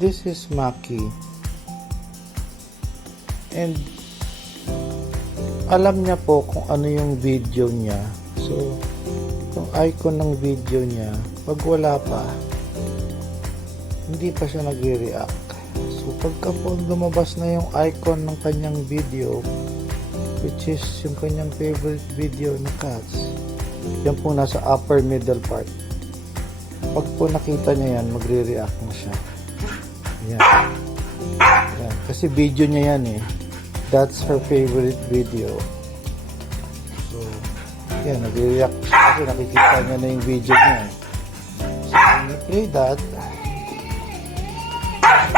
this is Maki. And alam niya po kung ano yung video niya. So, yung icon ng video niya, pag wala pa, hindi pa siya nagre-react. So, pagka po lumabas na yung icon ng kanyang video, which is yung kanyang favorite video na cats, yan po nasa upper middle part. Pag po nakita niya yan, magre-react na siya. Yan. Yan. Kasi video niya yan eh. That's her favorite video. So, yan, nagre-react siya kasi nakikita niya na yung video niya. So, when you play that,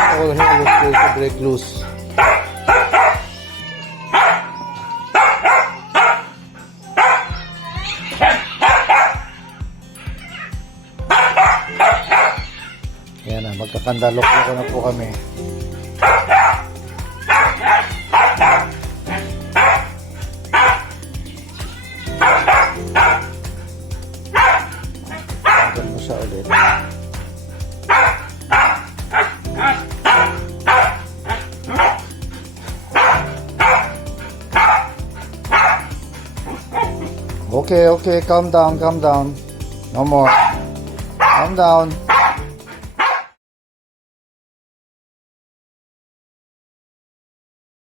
all hell is going to break loose. Yan na, magkakandalok-loko na po kami. Tanggal mo siya ulit. Okay, calm down. No more. Calm down.